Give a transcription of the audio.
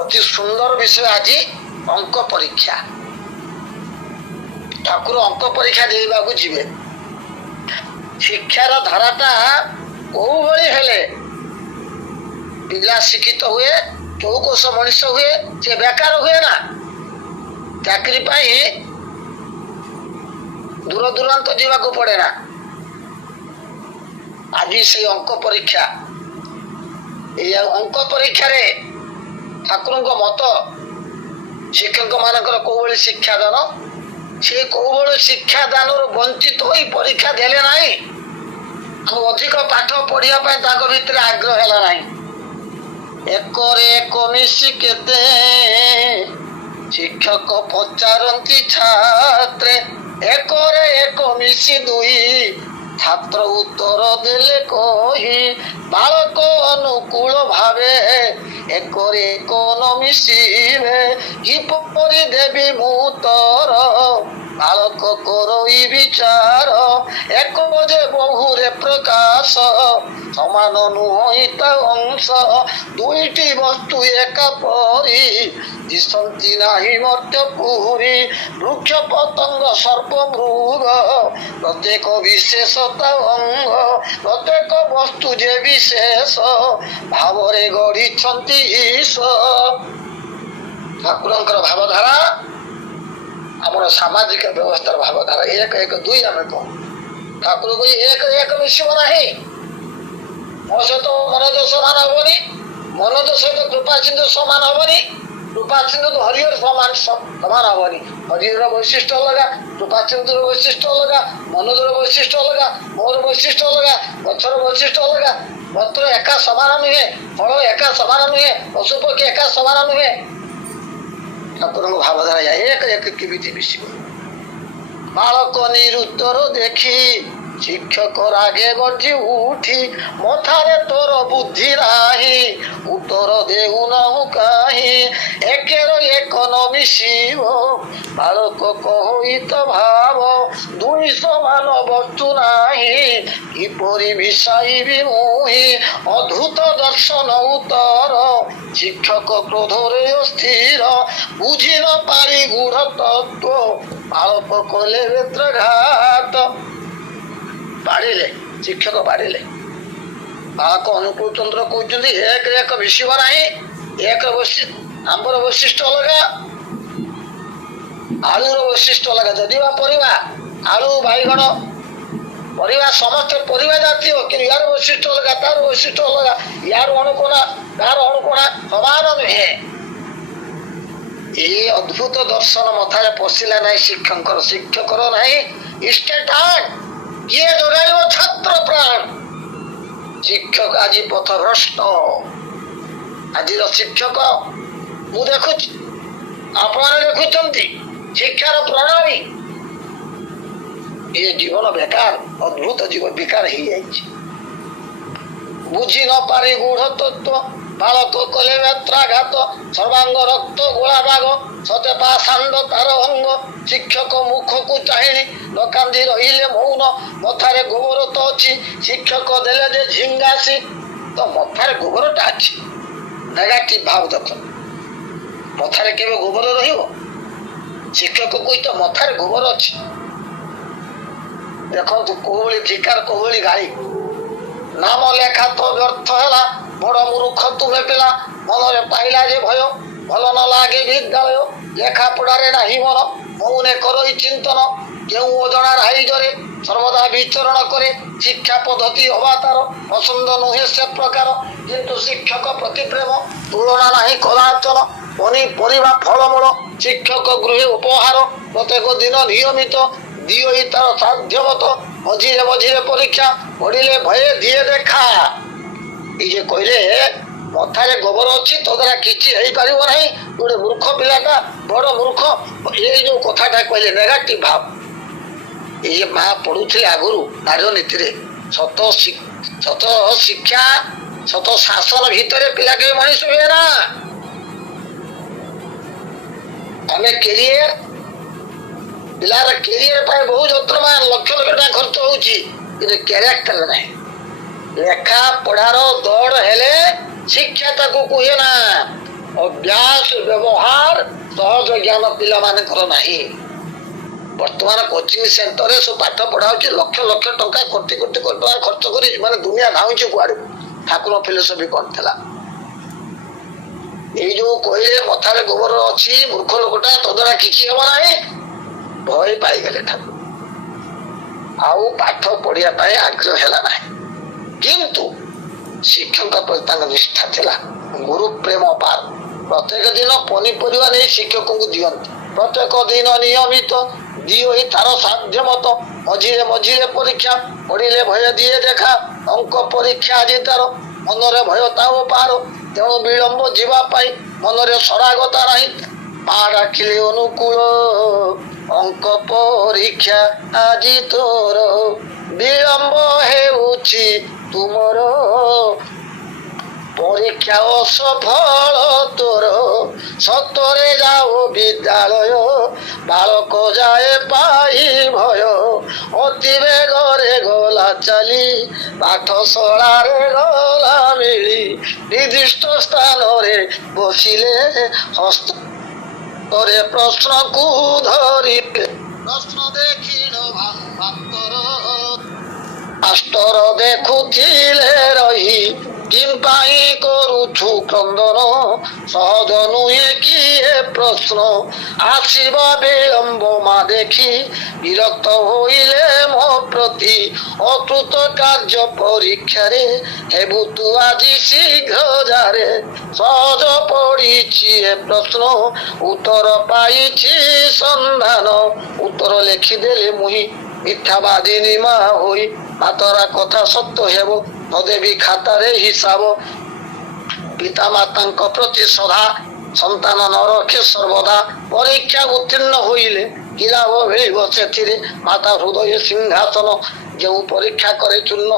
ଅତି ସୁନ୍ଦର ବିଷୟ ଆଜି ଅଙ୍କ ପରୀକ୍ଷା। ଠାକୁର ଅଙ୍କ ପରୀକ୍ଷା ଦେବାକୁ ଯିବେ। ଶିକ୍ଷାର ଧାରାଟା କୋଉଭଳି ହେଲେ ପିଲା ଶିକ୍ଷିତ ହୁଏ, ଚୌକସ ମଣିଷ ହୁଏ, ସେ ବେକାର ହୁଏ ନା। ଚାକିରି ପାଇଁ ଦୂର ଦୂରାନ୍ତ ଯିବାକୁ ପଡେ ନା। ଆଜି ସେଇ ଅଙ୍କ ପରୀକ୍ଷା। ଏଇ ଅଙ୍କ ପରୀକ୍ଷାରେ ଠାକୁରଙ୍କ ମତ ଶିକ୍ଷକ ମାନଙ୍କର କୋଉଭଳି ଶିକ୍ଷାଦାନ, ସେ କୋଉଭଳି ଶିକ୍ଷାଦାନରୁ ବଞ୍ଚିତ ହୋଇ ପରୀକ୍ଷା ଦେଲେ ନାହିଁ, ଆଉ ଅଧିକ ପାଠ ପଢିବା ପାଇଁ ତାଙ୍କ ଭିତରେ ଆଗ୍ରହ ହେଲା ନାହିଁ। ଏକରେ ଏକ ମିଶି କେତେ ଶିକ୍ଷକ ପଚାରନ୍ତି ଛାତ୍ରେ, ଏକରେ ଏକ ମିଶି ଦୁଇ ଛାତ୍ର ଉତ୍ତର ଦେଲେ କହି, ବାଳକ ଅନୁକୂଳ ଭାବେ ଏକରେ ଏକ ନ ମିଶିବେ, କିପରି ଦେବି ମୁଁ ତର ବାଳକ କରଇ ବିଚାର, ଏକ ଯେ ବହୁରେ ପ୍ରକାଶ ସମାନ ନୁହଁ ତା ଅଂଶ, ଦୁଇଟି ବସ୍ତୁ ଏକା ପରି ଦିଶନ୍ତି ନାହିଁ ମର୍ତ୍ତ୍ୟ ପୁରୀ, ବୃକ୍ଷ ପତଙ୍ଗ ସର୍ପ ମୃଗ ପ୍ରତ୍ୟେକ ବିଶେଷ ତା ଅଙ୍ଗ, ପ୍ରତ୍ୟେକ ବସ୍ତୁ ଯେ ବିଶେଷ ଭାବରେ ଗଢିଛନ୍ତି ଈଶ। ଠାକୁରଙ୍କର ଭାବଧାରା ଆମର ସାମାଜିକ ବ୍ୟବସ୍ଥାର ଭାବଧାରା। ଏକ ଏକ ଦୁଇ ଆମେ କହୁ। ଠାକୁର କହି ଏକ ଏକ ମିଶିବ ନାହିଁ। ମୋ ସହିତ ମନୋଜ ସମାନ ହବନି, ମନୋଜ ସହିତ କୃପା ସିନ୍ଧୁ ସମାନ ହବନି, କୃପା ସିନ୍ଧୁ ହରିହର ସମାନ ହବନି। ହରିହର ବୈଶିଷ୍ଟ୍ୟ ଅଲଗା, କୃପା ସିନ୍ଧୁର ବୈଶିଷ୍ଟ୍ୟ ଅଲଗା, ମନୋଜର ବୈଶିଷ୍ଟ୍ୟ ଅଲଗା, ମୋର ବୈଶିଷ୍ଟ୍ୟ ଅଲଗା, ଗଛର ବୈଶିଷ୍ଟ୍ୟ ଅଲଗା। ପତ୍ର ଏକା ସମାନ ନୁହେଁ, ଫଳ ଏକା ସମାନ ନୁହେଁ, ପଶୁପକ୍ଷୀ ଏକା ସମାନ ନୁହେଁ। ଠାକୁରଙ୍କ ଭାବଧାରା ଏକ ଏକ କେମିତି ମିଶିବ। ବାଳକ ନିରୁତ୍ତର ଦେଖି ଶିକ୍ଷକ ରାଗେ ଗର୍ଜି ଉଠି, ମଥାରେ ତୋର ବୁଦ୍ଧି ନାହିଁ ଉତ୍ତର ଦେଉନାହୁଁ କାହିଁ, ଏକର ଏକ ନ ମିଶିବ ବାଳକ କହିତ ଭାବ, ଦୁଇ ସମାନ ବସ୍ତୁ ନାହିଁ କିପରି ମିଶାଇବି ମୁହିଁ, ଅଦ୍ଭୁତ ଦର୍ଶନ ଉତ୍ତର ଶିକ୍ଷକ କ୍ରୋଧରେ ଅସ୍ଥିର, ବୁଝି ନ ପାରି ଗୂଢ ତତ୍ତ୍ୱ ବାଳକ କଲେ ବେତ୍ରାଘାତ। ବାଡ଼ିଲେ ଶିକ୍ଷକ ବାଡ଼ିଲେ। ବାଳକ ଅନୁକୂଳ ଚନ୍ଦ୍ର କହୁଛନ୍ତି ଏକ ଏକ ମିଶିବ ନାହିଁ। ଏକ ଆମ୍ବର ବୈଶିଷ୍ଟ୍ୟ ଅଲଗା, ଆଳୁର ବୈଶିଷ୍ଟ୍ୟ ଅଲଗା। ଯଦି ବା ପରିବା ଆଳୁ ବାଇଗଣ ପରିବା ସମସ୍ତେ ପରିବା ଜାତୀୟ, କିନ୍ତୁ ୟାର ବୈଶିଷ୍ଟ୍ୟ ଅଲଗା, ତାର ବୈଶିଷ୍ଟ୍ୟ ଅଲଗା, ୟାର ଅଣୁକୋଣା ତାର ଅଣୁକୋଣା ସମାନ ନୁହେଁ। ଏଇ ଅଦ୍ଭୁତ ଦର୍ଶନ ମଥାରେ ପଶିଲା ନାହିଁ ଶିକ୍ଷକଙ୍କର। ଶିକ୍ଷକର ନାହିଁ ଇଷ୍ଟେଟାଟ, କିଏ ଯୋଗାଇବ ଛାତ୍ର ପ୍ରାଣ। ଶିକ୍ଷକ ଆଜି ପଥଭ୍ରଷ୍ଟ। ଆଜିର ଶିକ୍ଷକ ମୁଁ ଦେଖୁଛି, ଆପଣ ଦେଖୁଛନ୍ତି ଶିକ୍ଷାର ପ୍ରଣାଳୀ, ଏ ଜୀବନ ବେକାର, ଅଦ୍ଭୁତ ଜୀବନ ବିକାର ହେଇଯାଇଛି। ବୁଝି ନ ପାରି ଗୂଢ ତତ୍ତ୍ୱ ବାଳକ କଲେ ବେତ୍ରାଘାତ, ସର୍ବାଙ୍ଗ ରକ୍ତ ଗୋଳା ବାଗ ସତେ ପାଷାଣ୍ଡ ତାର ଅଙ୍ଗ, ଶିକ୍ଷକ ମୁଖକୁ ଚାହିଁଲି ନ କାନ୍ଦି ରହିଲେ ମୌନ, ମଥାରେ ଗୋବର ତ ଅଛି ଶିକ୍ଷକ ଦେଲେ ଯେ ଝିଙ୍ଗାସି। ତ ମଥାରେ ଗୋବରଟା ଅଛି, ନେଗାଟିଭ ଭାବ ଦେଖ। ମଥାରେ କେବେ ଗୋବର ରହିବ? ଶିକ୍ଷକ କହି ତ ମଥାରେ ଗୋବର ଅଛି। ଦେଖନ୍ତୁ କୋଉଭଳି ଧିକାର, କୋଉଭଳି ଗାଳି। ନାମ ଲେଖା ତ ବ୍ୟର୍ଥ ହେଲା, ବଡ ମୂର୍ଖ ତୁମେ ପିଲା, ମନରେ ପାଇଲା ଯେ ଭୟ, ଭଲ ନ ଲାଗେ ବିଦ୍ୟାଳୟ, ଲେଖା ପଢାରେ ନାହିଁ ମନ, ମୌନେ କରଇ ଚିନ୍ତନ, କେଉଁ ଅଜଣା ରାଇଜରେ ସର୍ବଦା ବିଚରଣ କରେ, ଶିକ୍ଷା ପଦ୍ଧତି ହବା ତାର ପସନ୍ଦ ନୁହେଁ ସେ ପ୍ରକାର, କିନ୍ତୁ ଶିକ୍ଷକ ପ୍ରତି ପ୍ରେମ ତୁଳନା ନାହିଁ କଦାଚନ, ପନିପରିବା ଫଳମୂଳ ଶିକ୍ଷକ ଗୃହେ ଉପହାର, ପ୍ରତ୍ୟେକ ଦିନ ନିୟମିତ ଦିଓଇ ତାର ସାଧ୍ୟମତ, ମଝିରେ ମଝିରେ ପରୀକ୍ଷା ପଢିଲେ ଭয়ে ଦିଏ ଦେଖା। এই যে କହିଲେ ମଥାରେ ଗୋବର ଅଛି, ତୋ ଦ୍ୱାରା କିଛି ହେଇପାରିବ ନାହିଁ, ଗୋଟେ ମୂର୍ଖ ପିଲାଟା, ବଡ ମୂର୍ଖ, ଏଇ ଯୋଉ କଥାଟା କହିଲେ ନେଗାଟିଭ ଭାବ। এই যে ମା ପଢୁଥିଲେ ଆଗରୁ ରାଜନୀତିରେ, ସତ ଶିକ୍ଷା ସତ ଶାସନ ଭିତରେ ପିଲା କେବେ ମଣିଷ ହୁଏ ନା। ଆମେ କ୍ୟାରିୟର, ପିଲାର କ୍ୟାରିୟର ପାଇଁ ବହୁ ଯତ୍ନବାନ, ଲକ୍ଷ ଲକ୍ଷ ଟଙ୍କା ଖର୍ଚ୍ଚ ହଉଛି, କିନ୍ତୁ କ୍ୟାରେକ୍ଟର ନାହିଁ। ଲେଖା ପଢାର ଦୌଡ଼ ହେଲେ ଶିକ୍ଷା ତାକୁ କୁହେ ନା। ଅଭ୍ୟାସ ବ୍ୟବହାର ସହଜ ଜ୍ଞାନ ପିଲାମାନଙ୍କର ନାହିଁ। ବର୍ତ୍ତମାନ କୋଚିଂ ସେଣ୍ଟରରେ ସବୁ ପାଠ ପଢା ହଉଛି, ଲକ୍ଷ ଲକ୍ଷ ଟଙ୍କା କୋଟି କୋଟି ଟଙ୍କା ଖର୍ଚ୍ଚ କରି ମାନେ ଦୁନିଆ ଧାଉଁଛି କୁଆଡେ। ଠାକୁର ଫିଲୋସଫି କଣ ଥିଲା? ଏଇ ଯୋଉ କହିଲେ ମଥାରେ ଗୋବର ଅଛି, ମୂର୍ଖ ଲୋକଟା, ତୋ ଦ୍ୱାରା କିଛି ହବ ନାହିଁ, ଭୟ ପାଇଗଲେ ଠାକୁର। ଆଉ ପାଠ ପଢିବା ପାଇଁ ଆଗ୍ରହ ହେଲା ନାହିଁ। କିନ୍ତୁ ଶିକ୍ଷକ ପ୍ରତି ତାଙ୍କ ନିଷ୍ଠା ଥିଲା, ଗୁରୁ ପ୍ରେମ ପାର। ପ୍ରତ୍ୟେକ ଦିନ ପନିପରିବା ନେଇ ଶିକ୍ଷକଙ୍କୁ ଦିଅନ୍ତି, ପ୍ରତ୍ୟେକ ଦିନ ନିୟମିତ ଦିଓହି ତାର ସାଧ୍ୟ ମତ, ମଝିରେ ମଝିରେ ପରୀକ୍ଷା, ପଢିଲେ ଭୟ ଦିଏ ଦେଖା, ଅଙ୍କ ପରୀକ୍ଷା ଆଜି ତାର, ମନରେ ଭୟ ତାও ପାର, ତେଣୁ ବିଳମ୍ବ ଯିବା ପାଇଁ ମନରେ ସରାଗତା ନାହିଁ। ମା ଡାକିଲେ ଅନୁକୂଳ, ଅଙ୍କ ପରୀକ୍ଷା ଆଜି ତୋର, ବିଳମ୍ବ ହେଉଛି ତୁମର, ପରୀକ୍ଷା ଅସଫଳ ତୋର, ସତରେ ଯାଅ ବିଦ୍ୟାଳୟ, ବାଳକ ଯାଏ ପାଇ ଭୟ, ଅତି ବେଗରେ ଗଲା ଚାଲି, ପାଠଶାଳାରେ ଗଲା ମିଳି, ନିର୍ଦ୍ଦିଷ୍ଟ ସ୍ଥାନରେ ବସିଲେ, ହସ୍ତରେ ପ୍ରଶ୍ନକୁ ଧରିଲେ, ପ୍ରଶ୍ନ ଦେଖିଲ ମାଷ୍ଟର ଦେଖୁଥିଲେ ରହି, କିମ୍ପାଇଁ କରୁଛୁ କ୍ରନ୍ଦନ, ସହଜ ନୁହେଁ କି ଏ ପ୍ରଶ୍ନ, ଆସିବ ବିଳମ୍ବ ମା ଦେଖି, ବିରକ୍ତ ହୋଇଲେ ମୋ ପ୍ରତି, ଅକୃତ କାର୍ଯ୍ୟ ପରୀକ୍ଷାରେ, ହେବୁ ତୁ ଆଜି ଶୀଘ୍ର ଯାରେ, ସହଜ ପଡ଼ିଛି ଏ ପ୍ରଶ୍ନ, ଉତ୍ତର ପାଇଛି ସନ୍ଧାନ, ଉତ୍ତର ଲେଖିଦେଲେ ମୁହିଁ ମିଥ୍ୟାବାଦିନୀ ମା ହୋଇ, ମାତରା କଥା ସତ୍ୟ ହେବ ନଦେବି ଖାତାରେ ହିସାବ, ପିତା ମାତାଙ୍କ ପ୍ରତି ସଦା, ସନ୍ତାନ ନ ରଖେ ସର୍ବଦା, ପରୀକ୍ଷା ଉତ୍ତୀର୍ଣ୍ଣ ହୋଇଲେ କି ଲାଭ ମିଳିବ ସେଥିରେ, ମାତା ହୃଦୟ ସିଂହାସନ, ଯେଉଁ ପରୀକ୍ଷା କରେ ଚୂର୍ଣ୍ଣ,